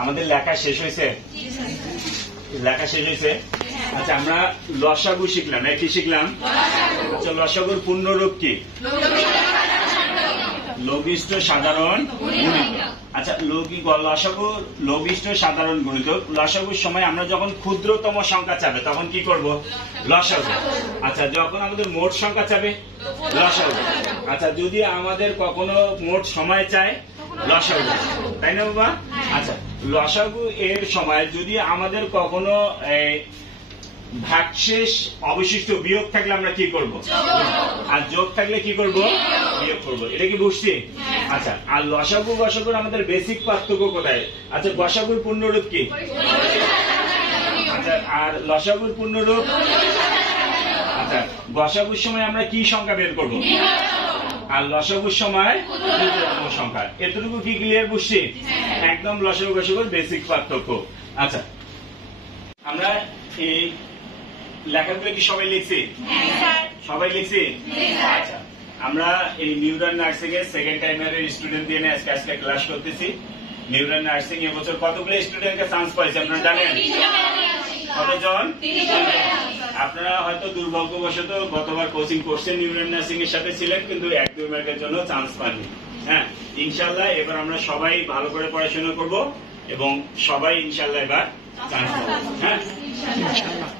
আমাদের লেখা শেষ হয়েছে? লেখা শেষ হয়েছে। আচ্ছা, আমরা লসাগু শিখলাম। কি শিখলাম? আচ্ছা, লসাগুর পূর্ণরূপ কি? লঘিষ্ঠ সাধারণ গুণিতক। আচ্ছা, লসাগু লঘিষ্ঠ সাধারণ গুণিতক। লসাগুর সময় আমরা যখন ক্ষুদ্রতম সংখ্যা চাবে তখন কি করব? লসাগু। আচ্ছা, যখন আমাদের মোট সংখ্যা চাবে লসাগু। আচ্ছা, যদি আমাদের কখনো মোট সময় চায় লসাগু, তাই না বাবা? আচ্ছা, লসাগু এর সময় যদি আমাদের কখনো ভাগশেষ অবশিষ্ট বিয়োগ থাকলে আমরা কি করব? আর যোগ থাকলে কি করব? বিয়োগ করব। এটা কি বুঝছি? আচ্ছা, আর লসাগু গসাগুর আমাদের বেসিক পার্থক্য কোথায়? আচ্ছা, গসাগুর পূর্ণরূপ কি? আচ্ছা, আর লসাগুর পূর্ণরূপ? আচ্ছা, গসাগুর সময় আমরা কি সংখ্যা বের করব? আর লসাগুর সময় ক্ষুদ্রতম সংখ্যা। এতটুকু কি ক্লিয়ার বুঝছি? একদম লসাগু গসাগুর বেসিক পার্থক্য। আচ্ছা, আমরা এই লেখাগুলো কি সবাই লিখছি? সবাই লিখছি? আচ্ছা, আমরা এই নিউরাল নার্সিং এর সেকেন্ড টাইমারের স্টুডেন্ট দিয়ে আজকে ক্লাস করতেছি। নিউরাল নার্সিং এবছর কতগুলো স্টুডেন্টকে চান্স পাইছে আপনারা জানেন? কতজন? আপনারা হয়তো দুর্ভাগ্যবশত গতবার কোচিং করছেন, নিউরাল নার্সিং এর সাথে ছিলেন, কিন্তু 1-2 মার্কের জন্য চান্স পাননি। হ্যাঁ, ইনশাআল্লাহ এবার আমরা সবাই ভালো করে পড়াশোনা করব এবং সবাই ইনশাআল্লাহ এবার চান্স পাবো। হ্যাঁ, ইনশাআল্লাহ।